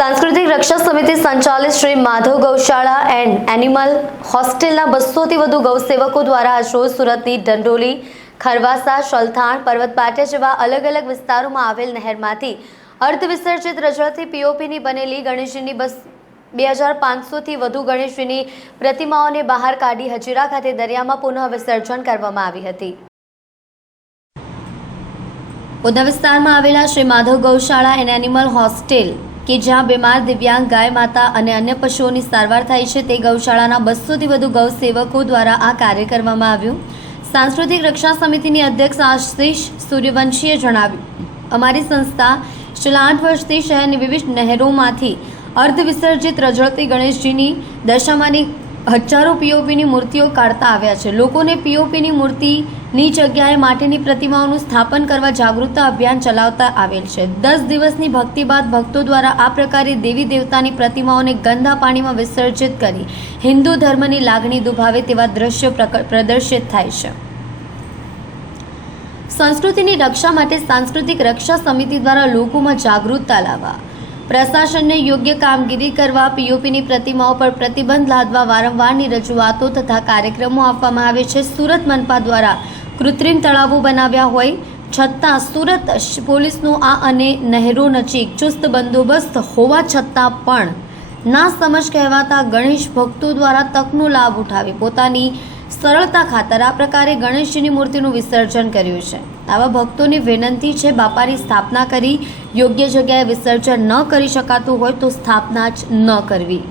सांस्कृतिक रक्षा समिति संचालित श्री माधव गौशाला एंड एनिमल होस्टेलना 200 થી વધુ ગૌસેવકો દ્વારા આજરોજ સુરતની ડંડોલી, ખરવાસા, શલથાણ, પર્વતપાટિયા જેવા અલગ અલગ વિસ્તારોમાં આવેલ નહેરમાંથી અર્ધવિસર્જિત રજળથી પીઓપીની બનેલી ગણેશજીની 2500 થી વધુ ગણેશજીની પ્રતિમાઓને બહાર કાઢી હજીરા ખાતે દરિયામાં પુનઃ વિસર્જન કરવામાં આવી હતી। ઉધના વિસ્તારમાં આવેલા શ્રી માધવ ગૌશાળા એન્ડ એનિમલ હોસ્ટેલ કે જ્યાં બીમાર દિવ્યાંગ ગાય માતા અને અન્ય પશુઓની સારવાર થાય છે તે ગૌશાળાના 200 થી વધુ ગૌસેવકો દ્વારા આ કાર્ય કરવામાં આવ્યું। સાંસ્કૃતિક રક્ષા સમિતિની અધ્યક્ષ આશીષ સૂર્યવંશીએ જણાવ્યું, અમારી સંસ્થા છેલ્લા 8 વર્ષથી શહેરની વિવિધ નહેરોમાંથી અર્ધવિસર્જિત રજળતી ગણેશજીની દશામાની હજારો પીઓપીની મૂર્તિઓ કાઢતા આવ્યા છે। લોકોને પીઓપીની મૂર્તિની જગ્યાએ માટીની પ્રતિમાઓનું સ્થાપન કરવા જાગૃતતા અભિયાન ચલાવતા આવેલ છે। 10 દિવસની ભક્તિ બાદ ભક્તો દ્વારા આ પ્રકારે દેવી દેવતાની પ્રતિમાઓને ગંદા પાણીમાં વિસર્જિત કરી હિન્દુ ધર્મની લાગણી દુભાવે તેવા દ્રશ્યો પ્રદર્શિત થાય છે। સંસ્કૃતિની રક્ષા માટે સાંસ્કૃતિક રક્ષા સમિતિ દ્વારા લોકોમાં જાગૃતતા લાવવા, પ્રશાસનને યોગ્ય કામગીરી કરવા, પીઓપીની પ્રતિમાઓ પર પ્રતિબંધ લાદવા વારંવારની રજૂઆતો તથા કાર્યક્રમો આપવામાં આવે છે। સુરત મનપા દ્વારા કૃત્રિમ તળાવો બનાવ્યા હોય છતાં સુરત પોલીસનો આ અને નહેરો નજીક ચુસ્ત બંદોબસ્ત હોવા છતાં પણ ના સમજ કહેવાતા ગણેશ ભક્તો દ્વારા તકનો લાભ ઉઠાવી પોતાની સરળતા ખાતર આ પ્રકારે ગણેશજીની મૂર્તિનું વિસર્જન કર્યું છે। આવા ભક્તોની વિનંતી છે, બાપાની સ્થાપના કરી યોગ્ય જગ્યાએ વિસર્જન ન કરી શકાતું હોય તો સ્થાપના જ ન કરવી।